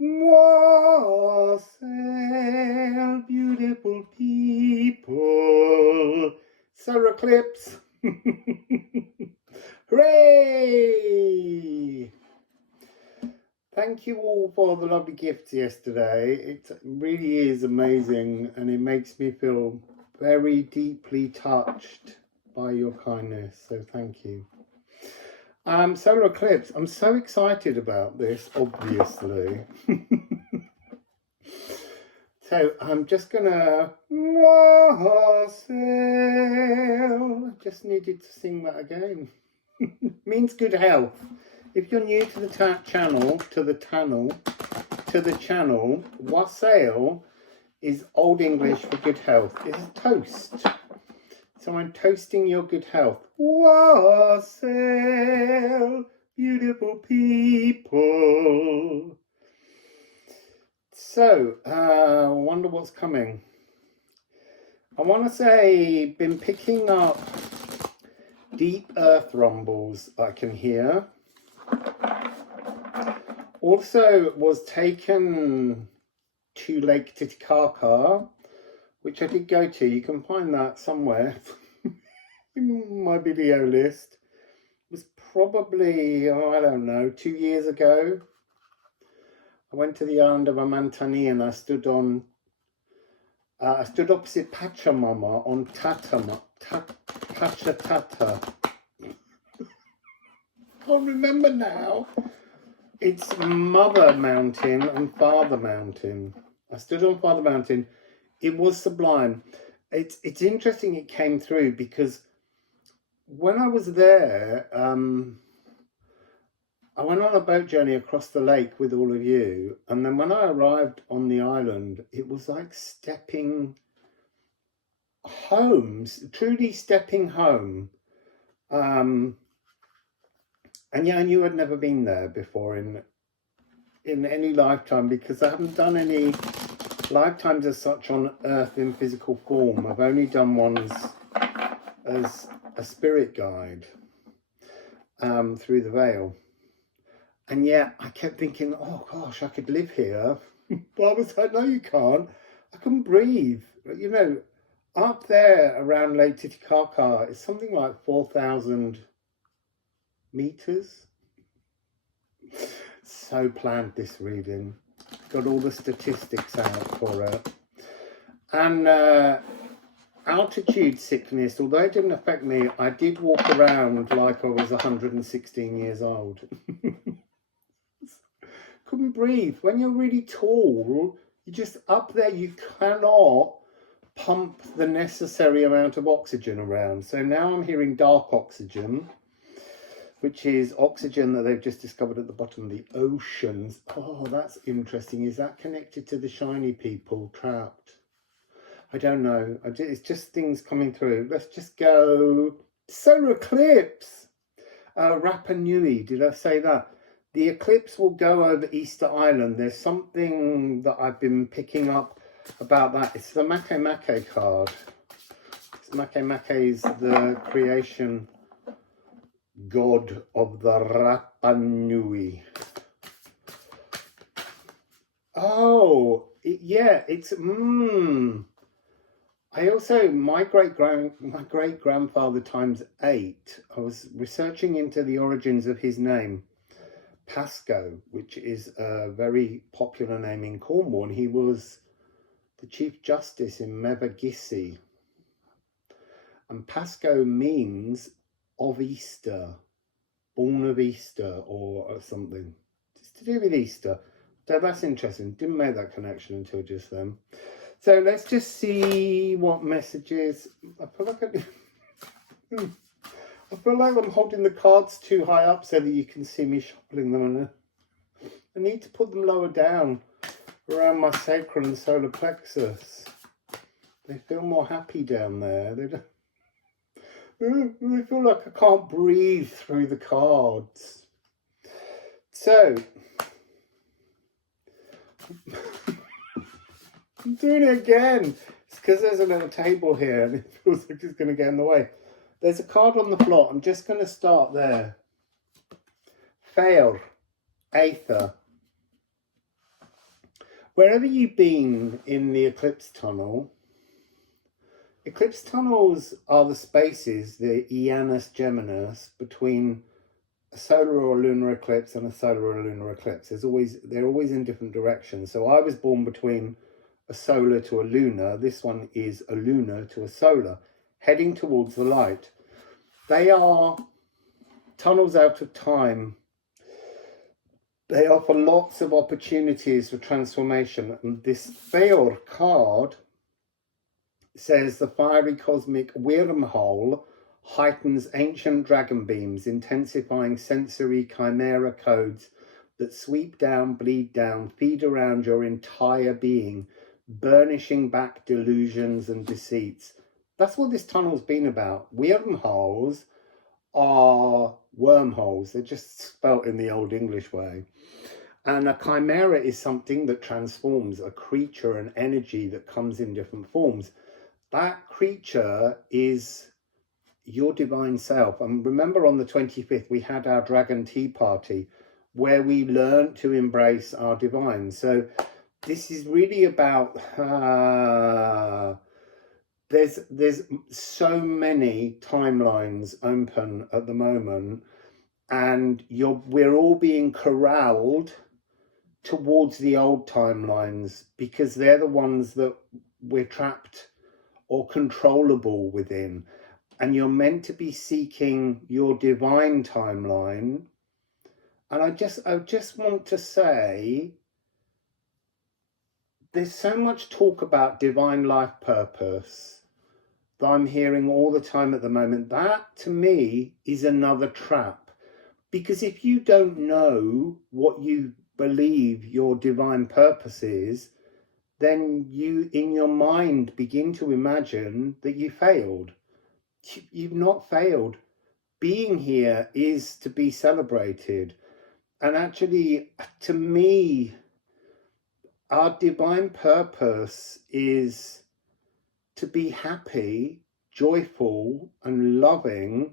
Wassail, beautiful people. Solar eclipse. Hooray! Thank you all for the lovely gifts yesterday. It really is amazing, and it makes me feel very deeply touched by your kindness. So thank you. Solar eclipse. I'm so excited about this, obviously. So I'm just gonna wassail. Just needed to sing that again. Means good health. If you're new to the channel, wassail is Old English for good health. It's a toast. So I'm toasting your good health. Wassail, beautiful people. So, I wonder what's coming. I want to say, been picking up deep earth rumbles I can hear. Also was taken to Lake Titicaca, which I did go to. You can find that somewhere in my video list. It was probably, I don't know, 2 years ago. I went to the island of Amantani and I stood opposite Pachamama on Pachatata. Can't remember now. It's Mother Mountain and Father Mountain. I stood on Father Mountain. It was sublime. It's interesting it came through because when I was there, I went on a boat journey across the lake with all of you, and then when I arrived on the island, it was like stepping home, truly stepping home. And yeah, I knew I'd never been there before in any lifetime, because I haven't done any lifetimes as such on Earth in physical form. I've only done ones as a spirit guide through the veil. And yet I kept thinking, oh gosh, I could live here. But I was like, no, you can't. I couldn't breathe. You know, up there around Lake Titicaca, it's something like 4,000 meters. So planned this reading. Got all the statistics out for it. And altitude sickness, although it didn't affect me, I did walk around like I was 116 years old. Couldn't breathe. When you're really tall, you just up there, you cannot pump the necessary amount of oxygen around. So now I'm hearing dark oxygen, which is oxygen that they've just discovered at the bottom of the oceans. Oh, that's interesting. Is that connected to the shiny people trapped? I don't know. It's just things coming through. Let's just go. Solar eclipse. Rapa Nui. Did I say that? The eclipse will go over Easter Island. There's something that I've been picking up about that. It's the Makemake card. Makemake is the creation god of the Rapa Nui. Oh, yeah, it's I also, my great grandfather times 8. I was researching into the origins of his name, Pasco, which is a very popular name in Cornwall, and he was the Chief Justice in Mevagissey. And Pasco means of Easter, born of Easter, or something. It's to do with Easter. So that's interesting. Didn't make that connection until just then. So let's just see what messages. I feel like I'm holding the cards too high up so that you can see me shuffling them. And I need to put them lower down around my sacral and solar plexus. They feel more happy down there. I feel like I can't breathe through the cards. So, I'm doing it again. It's because there's a little table here and it feels like it's going to get in the way. There's a card on the floor. I'm just going to start there. Fail. Aether. wherever you've been in the eclipse tunnel, eclipse tunnels are the spaces, the Janus Geminus, between a solar or lunar eclipse and a solar or lunar eclipse. They're always in different directions. So I was born between a solar to a lunar. This one is a lunar to a solar, heading towards the light. They are tunnels out of time. They offer lots of opportunities for transformation. And this Feor card says the fiery cosmic wormhole heightens ancient dragon beams, intensifying sensory chimera codes that sweep down, bleed down, feed around your entire being, burnishing back delusions and deceits. That's what this tunnel's been about. Wormholes are wormholes. They're just spelt in the old English way. And a chimera is something that transforms, a creature, an energy that comes in different forms. That creature is your divine self. And remember, on the 25th, we had our Dragon Tea Party where we learned to embrace our divine. So this is really about, there's so many timelines open at the moment, and we're all being corralled towards the old timelines because they're the ones that we're trapped or controllable within. And you're meant to be seeking your divine timeline. And I just want to say, there's so much talk about divine life purpose that I'm hearing all the time at the moment. That, to me, is another trap. Because if you don't know what you believe your divine purpose is, then you, in your mind, begin to imagine that you failed. You've not failed. Being here is to be celebrated. And actually, to me, our divine purpose is to be happy, joyful, and loving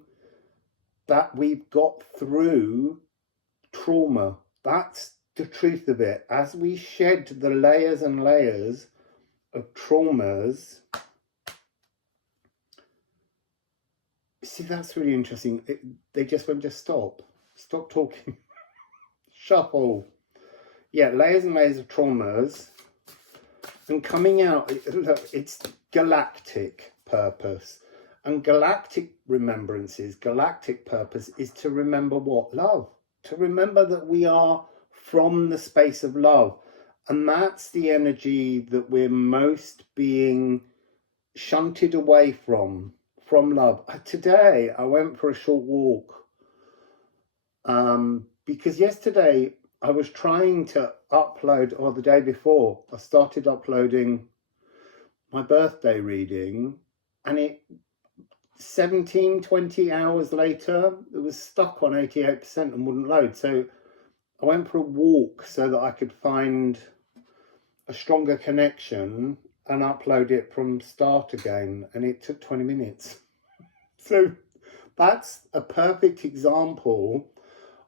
that we've got through trauma. That's the truth of it. As we shed the layers and layers of traumas, see, that's really interesting. They just won't just stop talking. Shuffle. Yeah, layers and layers of traumas, and coming out, look, it's galactic purpose. And galactic remembrances, galactic purpose is to remember what? Love. To remember that we are from the space of love. And that's the energy that we're most being shunted away from love. Today, I went for a short walk because yesterday I was trying to upload, or the day before, I started uploading my birthday reading, and 20 hours later, it was stuck on 88% and wouldn't load. So I went for a walk so that I could find a stronger connection and upload it from start again, and it took 20 minutes. So that's a perfect example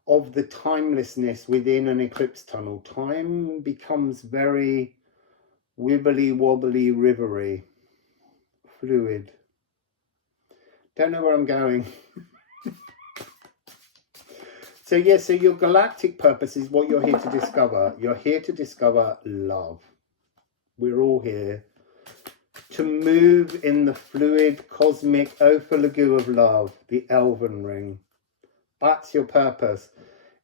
of the timelessness within an eclipse tunnel. Time becomes very wibbly wobbly, rivery, fluid. Don't know where I'm going. So yeah, so your galactic purpose is what you're here to discover. You're here to discover love. We're all here to move in the fluid, cosmic ophalagoo of love, the elven ring. That's your purpose.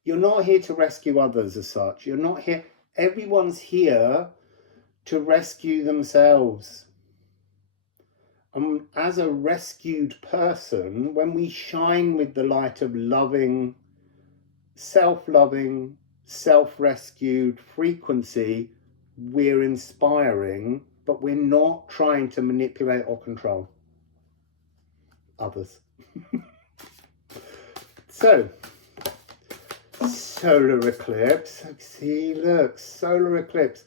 You're not here to rescue others as such. You're not here. Everyone's here to rescue themselves. As a rescued person, when we shine with the light of loving, self-loving, self-rescued frequency, we're inspiring, but we're not trying to manipulate or control others. So, solar eclipse. See, look, solar eclipse.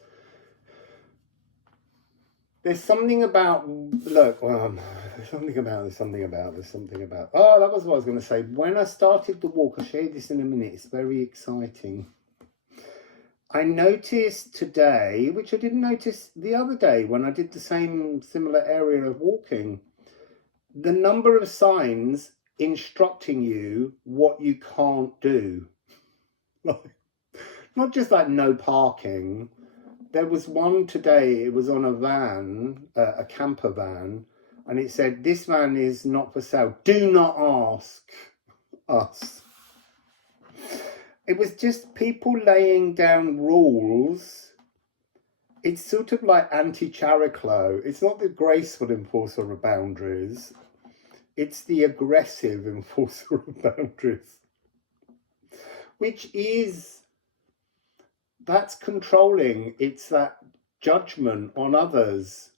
There's something about, look, there's something about. Oh, that was what I was going to say. When I started the walk, I'll show you this in a minute. It's very exciting. I noticed today, which I didn't notice the other day when I did the same similar area of walking, the number of signs instructing you what you can't do. Not just like no parking. There was one today, it was on a van, a camper van, and it said, this van is not for sale. Do not ask us. It was just people laying down rules. It's sort of like anti-Chariclo. It's not the graceful enforcer of boundaries. It's the aggressive enforcer of boundaries. Which is, that's controlling. It's that judgment on others,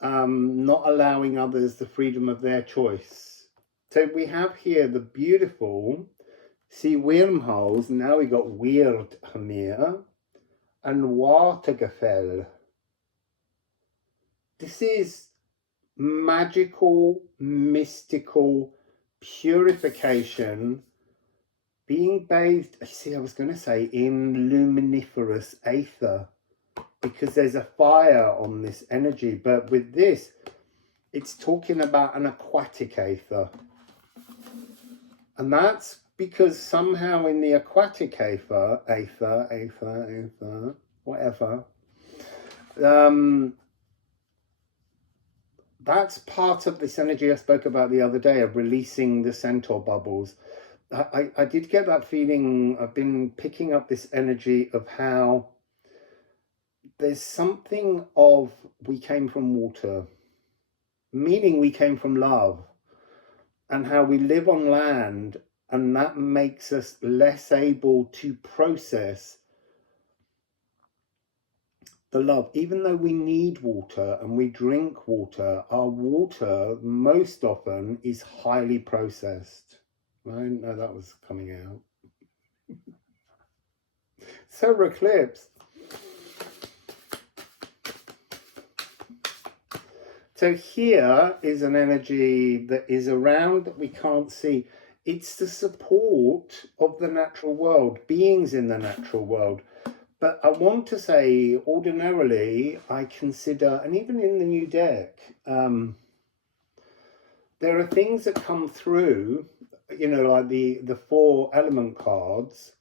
not allowing others the freedom of their choice. So we have here the beautiful, see wormholes, now we got weird here, and watergefäll. This is magical, mystical purification, being bathed, see, I was going to say in luminiferous aether, because there's a fire on this energy, but with this, it's talking about an aquatic aether. And that's because somehow in the aquatic aether, whatever, that's part of this energy I spoke about the other day of releasing the centaur bubbles. I did get that feeling. I've been picking up this energy of how there's something of we came from water, meaning we came from love, and how we live on land, and that makes us less able to process the love. Even though we need water and we drink water, our water most often is highly processed. I didn't know that was coming out. Solar eclipse. So here is an energy that is around that we can't see. It's the support of the natural world, beings in the natural world. But I want to say, ordinarily, I consider, and even in the new deck, there are things that come through, you know, like the 4 element cards,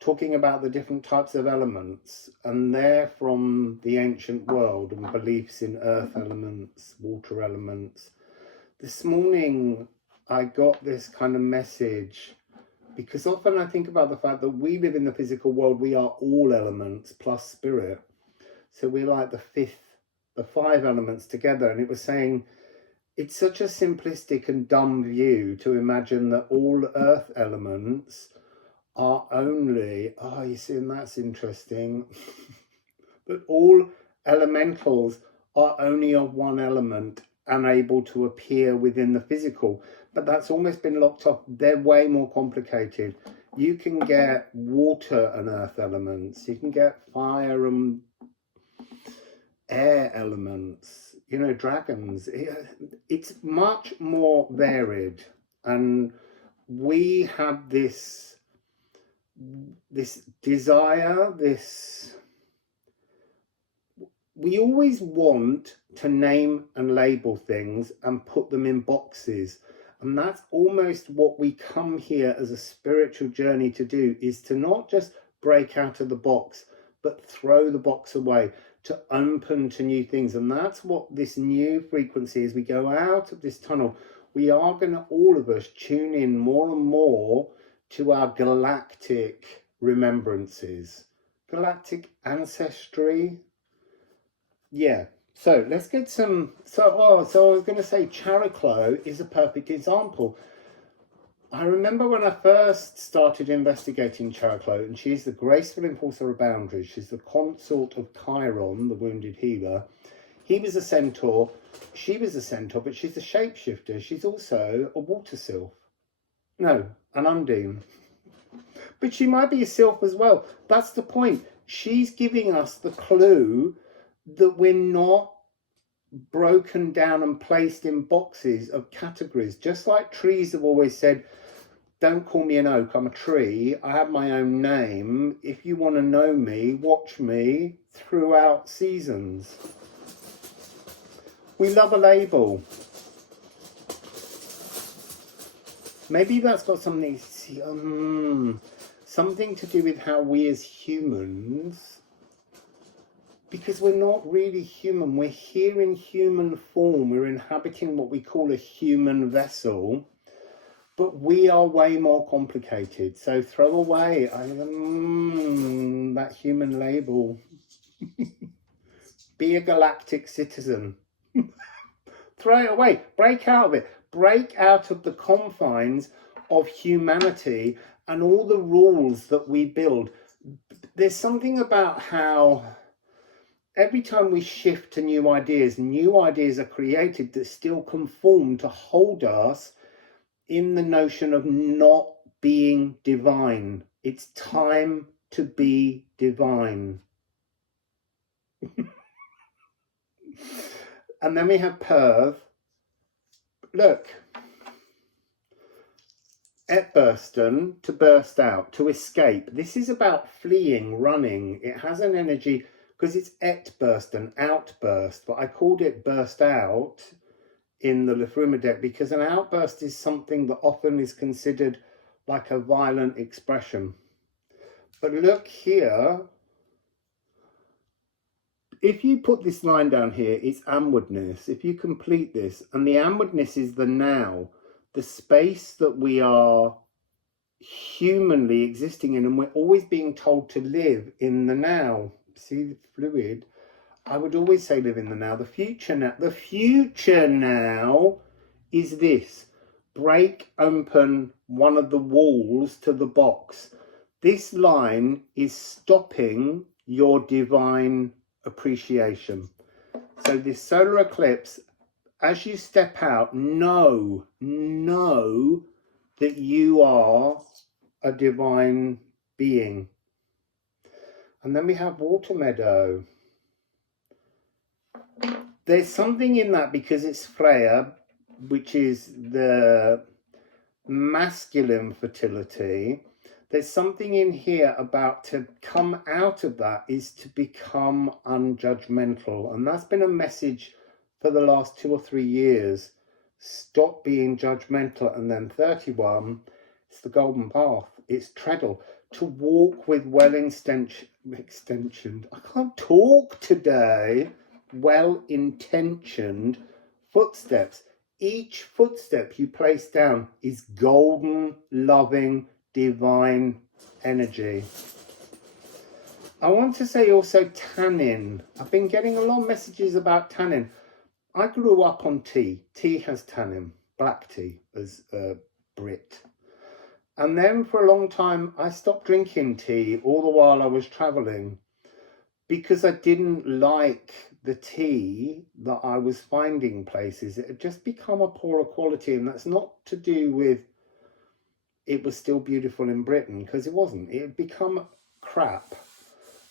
talking about the different types of elements, and they're from the ancient world and beliefs in earth elements, water elements. This morning, I got this kind of message, because often I think about the fact that we live in the physical world, we are all elements plus spirit. So we're like the 5 elements together. And it was saying, it's such a simplistic and dumb view to imagine that all earth elements are only, oh, you see, and that's interesting, that all elementals are only of one element and able to appear within the physical. But that's almost been locked off. They're way more complicated. You can get water and earth elements. You can get fire and air elements, you know, dragons. It's much more varied. And we have this desire, we always want to name and label things and put them in boxes. And that's almost what we come here as a spiritual journey to do, is to not just break out of the box, but throw the box away, to open to new things. And that's what this new frequency is. We go out of this tunnel. We are going to, all of us, tune in more and more to our galactic remembrances, galactic ancestry. Yeah. So let's get some. So I was going to say Chariclo is a perfect example. I remember when I first started investigating Chariclo, and she's the graceful enforcer of boundaries. She's the consort of Chiron, the wounded healer. He was a centaur. She was a centaur, but she's a shapeshifter. She's also a water sylph. No, an undine. But she might be a sylph as well. That's the point. She's giving us the clue that we're not broken down and placed in boxes of categories. Just like trees have always said, don't call me an oak, I'm a tree. I have my own name. If you want to know me, watch me throughout seasons. We love a label. Maybe that's got something to do with how we as humans, because we're not really human, we're here in human form, we're inhabiting what we call a human vessel, but we are way more complicated. So throw away that human label. Be a galactic citizen. Throw it away. Break out of it. Break out of the confines of humanity and all the rules that we build. There's something about how every time we shift to new ideas are created that still conform to hold us in the notion of not being divine. It's time to be divine. And then we have Perth. Look, etbursten, to burst out, to escape. This is about fleeing, running. It has an energy, because it's etbursten, outburst, but I called it burst out in the Liffruma deck because an outburst is something that often is considered like a violent expression. But look here, if you put this line down here, it's amwardness. If you complete this, and the amwardness is the now, the space that we are humanly existing in, and we're always being told to live in the now. See the fluid? I would always say live in the now. The future now. The future now is this. Break open one of the walls to the box. This line is stopping your divine appreciation. So this solar eclipse, as you step out, know that you are a divine being. And then we have water meadow. There's something in that because it's Freya, which is the masculine fertility. There's something in here about to come out of that is to become unjudgmental. And that's been a message for the last 2 or 3 years. Stop being judgmental. And then 31, it's the golden path. It's treadle. To walk with well-intentioned, I can't talk today, well-intentioned footsteps. Each footstep you place down is golden, loving, divine energy. I want to say also tannin. I've been getting a lot of messages about tannin. I grew up on tea. Tea has tannin, black tea as a Brit. And then for a long time, I stopped drinking tea all the while I was traveling because I didn't like the tea that I was finding places. It had just become a poorer quality, and that's not to do with it was still beautiful in Britain, because it wasn't. It had become crap.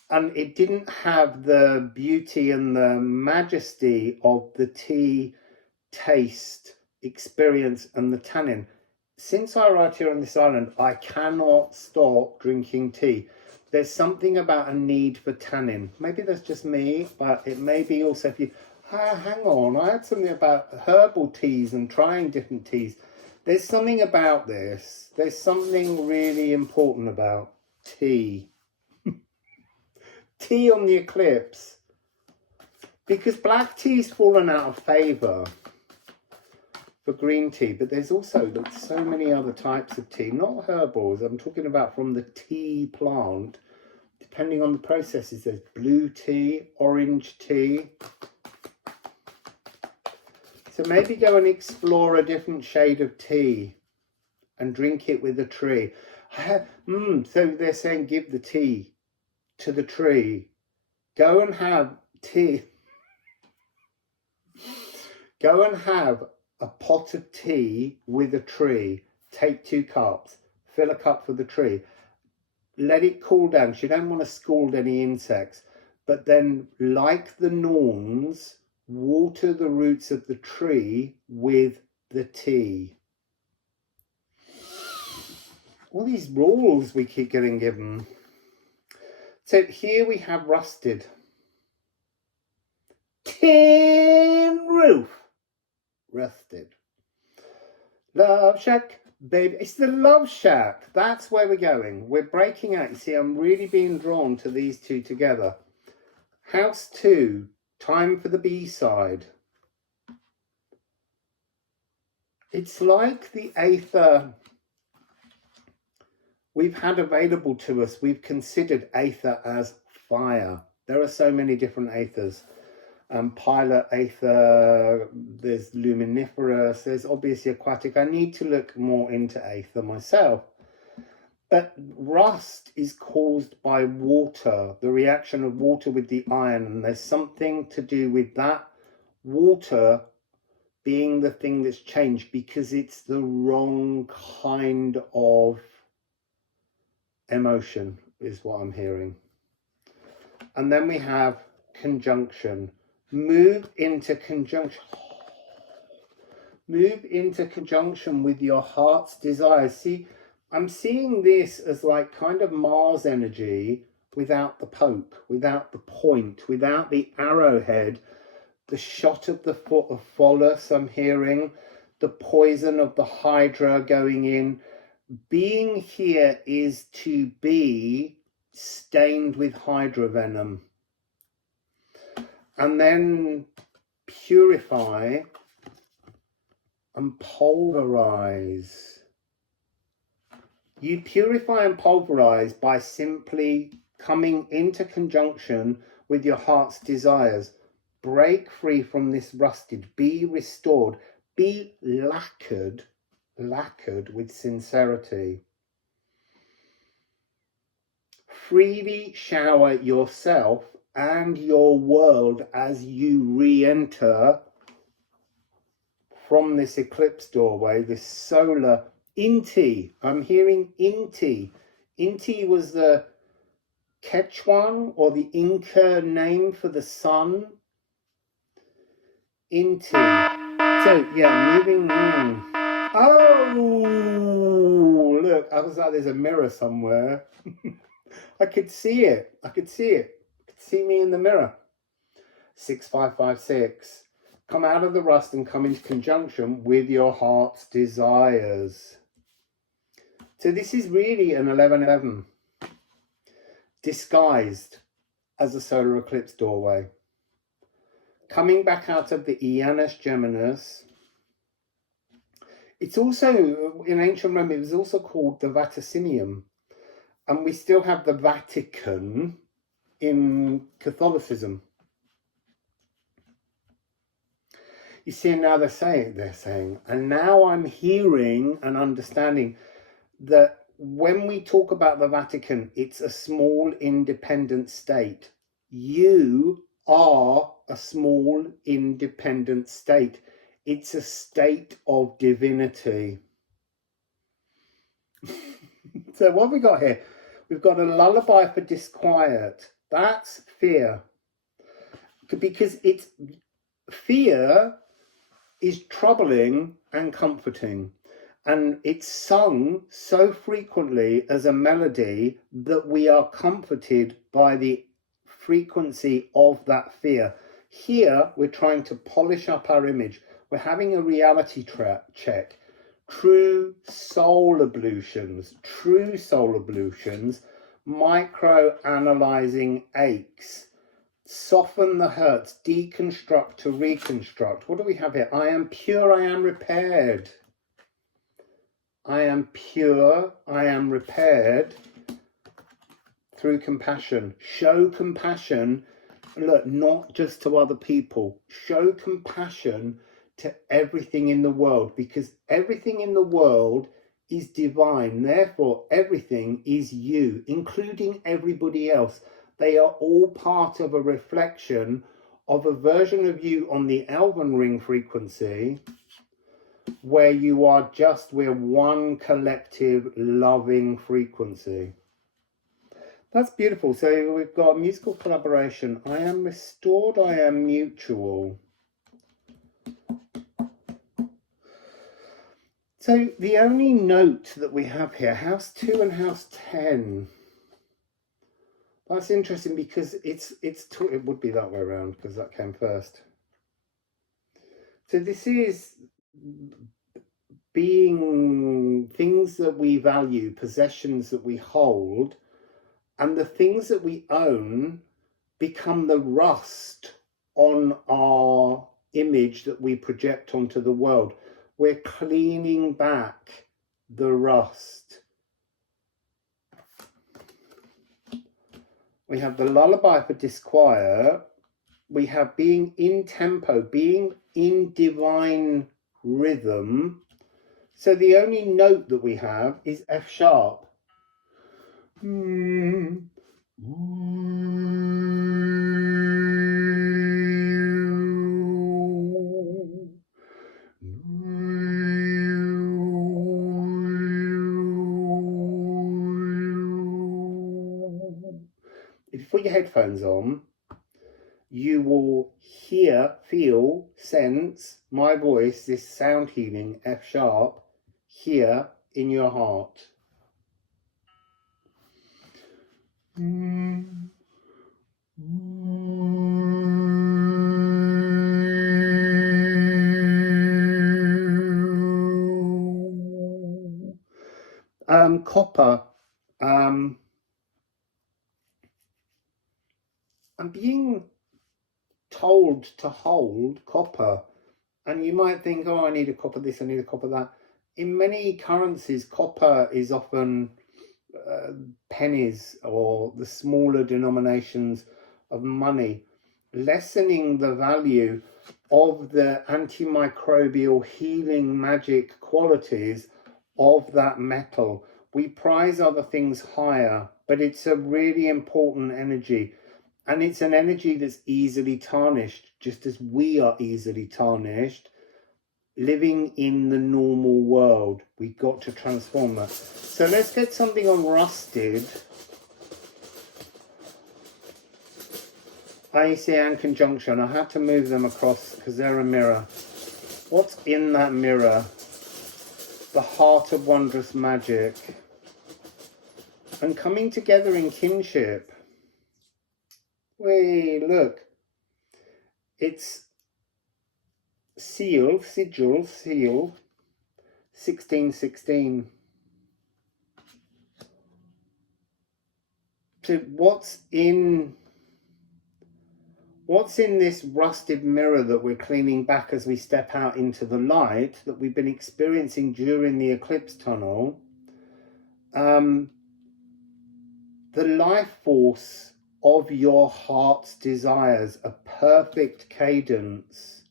And it didn't have the beauty and the majesty of the tea taste, experience, and the tannin. Since I arrived here on this island, I cannot stop drinking tea. There's something about a need for tannin. Maybe that's just me, but it may be also if you... hang on, I had something about herbal teas and trying different teas. There's something about this. There's something really important about tea. Tea on the eclipse. Because black tea's fallen out of favour for green tea, but there's also so many other types of tea, not herbals. I'm talking about from the tea plant. Depending on the processes, there's blue tea, orange tea. So maybe go and explore a different shade of tea and drink it with a tree. So they're saying give the tea to the tree. Go and have tea. Go and have a pot of tea with a tree. Take 2 cups. Fill a cup for the tree. Let it cool down. You don't want to scald any insects. But then, like the Norns, water the roots of the tree with the tea. All these rules we keep getting given. So here we have rusted. Tin roof. Rusted. Love shack, baby. It's the love shack. That's where we're going. We're breaking out. You see, I'm really being drawn to these two together. House 2. Time for the B-side. It's like the aether we've had available to us. We've considered aether as fire. There are so many different aethers. Pilot aether, there's luminiferous, there's obviously aquatic. I need to look more into aether myself. But rust is caused by water, the reaction of water with the iron, and there's something to do with that water being the thing that's changed because it's the wrong kind of emotion, is what I'm hearing. And then we have conjunction. Move into conjunction. Move into conjunction with your heart's desires. See, I'm seeing this as like kind of Mars energy without the poke, without the point, without the arrowhead, the shot of the foot of Pholus I'm hearing, the poison of the Hydra going in. Being here is to be stained with Hydra venom. And then purify and pulverize. You purify and pulverize by simply coming into conjunction with your heart's desires. Break free from this rusted. Be restored. Be lacquered with sincerity. Freely shower yourself and your world as you re-enter from this eclipse doorway, this solar Inti. I'm hearing Inti. Inti was the Quechuan or the Inca name for the sun. Inti. So yeah, moving on. Oh, look, I was like, there's a mirror somewhere. I could see it. I could see it. I could see me in the mirror. 6556. Come out of the rust and come into conjunction with your heart's desires. So this is really an 1111 disguised as a solar eclipse doorway. Coming back out of the Janus Geminus. It's also, in ancient Rome, it was also called the Vaticinium. And we still have the Vatican in Catholicism. You see, now they're saying, and now I'm hearing and understanding that when we talk about the Vatican, it's a small independent state. You are a small independent state. It's a state of divinity. So what have we got here? We've got a lullaby for disquiet. That's fear. Because it's fear is troubling and comforting. And it's sung so frequently as a melody that we are comforted by the frequency of that fear. Here, we're trying to polish up our image. We're having a reality check. True soul ablutions, micro-analyzing aches. Soften the hurts, deconstruct to reconstruct. What do we have here? I am pure, I am repaired. I am pure, I am repaired through compassion. Show compassion, look, not just to other people. Show compassion to everything in the world, because everything in the world is divine. Therefore, everything is you, including everybody else. They are all part of a reflection of a version of you on the Elven ring frequency, where you are just, we're one collective loving frequency. That's beautiful. So we've got musical collaboration. I am restored, I am mutual. So the only note that we have here, house 2 and house 10. That's interesting because it would be that way around because that came first. So this is being things that we value, possessions that we hold, and the things that we own become the rust on our image that we project onto the world. We're cleaning back the rust. We have the lullaby for disquiet. We have being in tempo, being in divine rhythm. So the only note that we have is F sharp. If you put your headphones on, you will hear, feel, sense my voice, this sound healing F sharp, here in your heart. Copper. I'm being told to hold copper, and you might think, oh, I need a copper this, I need a copper that. In many currencies, copper is often pennies or the smaller denominations of money, lessening the value of the antimicrobial healing magic qualities of that metal. We prize other things higher, but it's a really important energy, and it's an energy that's easily tarnished, just as we are easily tarnished. Living in the normal world, we've got to transform that. So let's get something on rusted. IEC and conjunction. I have to move them across because they're a mirror. What's in that mirror? The heart of wondrous magic. And coming together in kinship. Wait, look. It's sigil, 1616. So what's in this rusted mirror that we're cleaning back as we step out into the light that we've been experiencing during the eclipse tunnel? The life force of your heart's desires, a perfect cadence,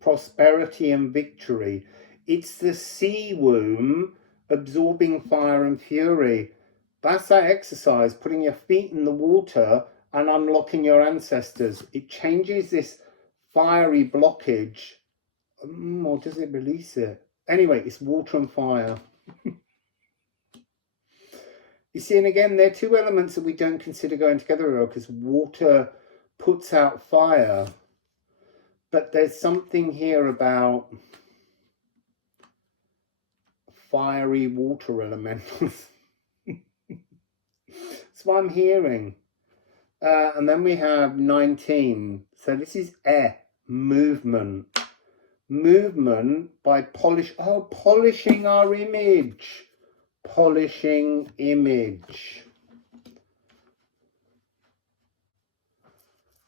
prosperity and victory. It's the sea womb absorbing fire and fury. That's that exercise, putting your feet in the water and unlocking your ancestors. It changes this fiery blockage, or does it release it? Anyway, it's water and fire. You see, and again, they're two elements that we don't consider going together because water puts out fire. But there's something here about fiery water elementals. That's what I'm hearing. And then we have 19. So this is movement. Movement by polishing our image. Polishing image.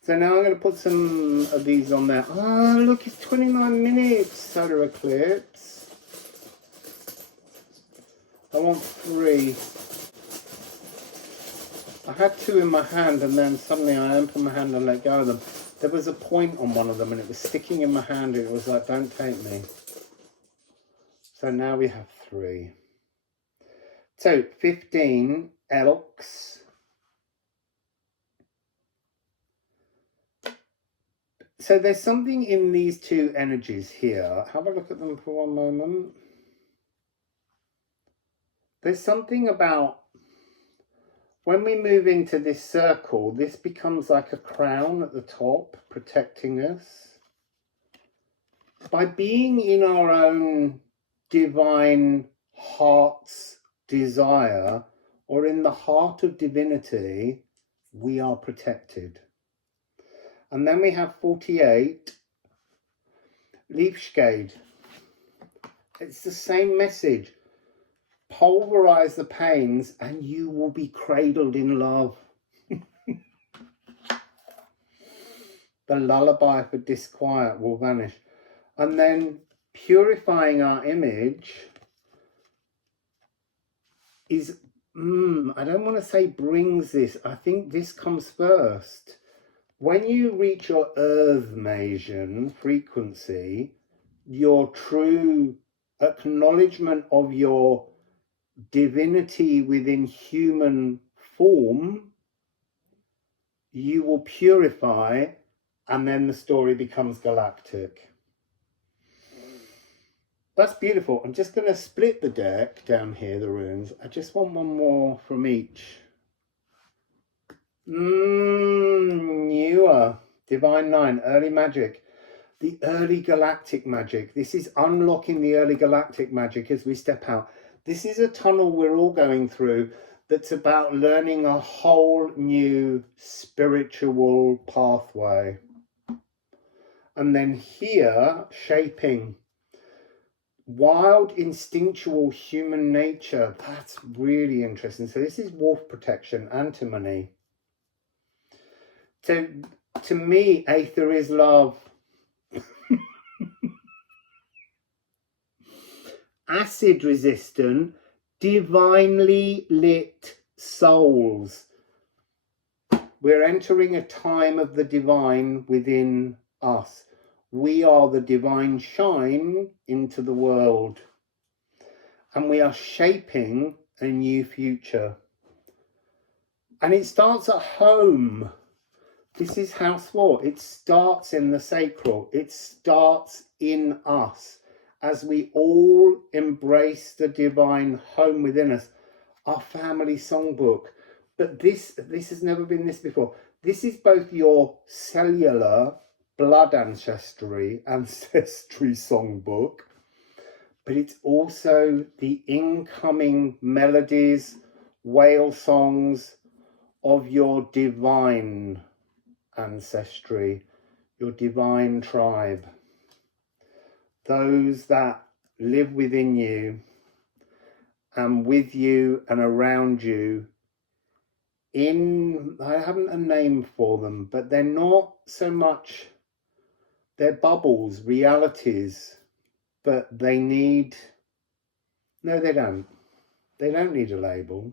So now I'm going to put some of these on there. Oh, look, it's 29 minutes, solar eclipse. I want 3. I had 2 in my hand, and then suddenly I opened my hand and let go of them. There was a point on one of them, and it was sticking in my hand. It was like, don't take me. So now we have 3. So 15 elks. So there's something in these two energies here. Have a look at them for one moment. There's something about when we move into this circle, this becomes like a crown at the top, protecting us. By being in our own divine heart's desire, or in the heart of divinity, we are protected. And then we have 48, Liefschade. It's the same message. Pulverize the pains and you will be cradled in love. The lullaby for disquiet will vanish. And then purifying our image is, I don't want to say brings this. I think this comes first. When you reach your Erdmasian frequency, your true acknowledgement of your divinity within human form, you will purify, and then the story becomes galactic. That's beautiful. I'm just going to split the deck down here, the runes. I just want one more from each. Newer. Divine 9, early magic. The early galactic magic. This is unlocking the early galactic magic as we step out. This is a tunnel we're all going through that's about learning a whole new spiritual pathway. And then here, shaping. Wild, instinctual human nature. That's really interesting. So this is wolf protection, antimony. So to me, Aether is love. Acid resistant, divinely lit souls. We're entering a time of the divine within us. We are the divine shine into the world. And we are shaping a new future. And it starts at home. This is house 4. It starts in the sacral. It starts in us. As we all embrace the divine home within us, our family songbook. But this has never been this before. This is both your cellular blood ancestry songbook, but it's also the incoming melodies, whale songs of your divine ancestry, your divine tribe. Those that live within you and with you and around you I haven't a name for them, but they're not so much, they're bubbles, realities, but they need, no, they don't need a label.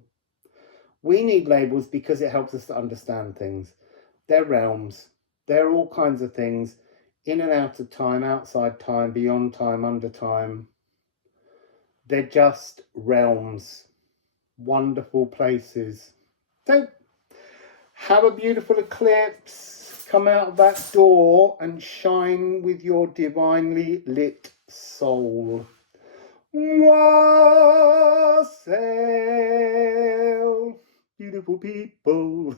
We need labels because it helps us to understand things. They're realms, they're all kinds of things. In and out of time, outside time, beyond time, under time. They're just realms. Wonderful places. So, have a beautiful eclipse. Come out of that door and shine with your divinely lit soul. Wassail. Beautiful people.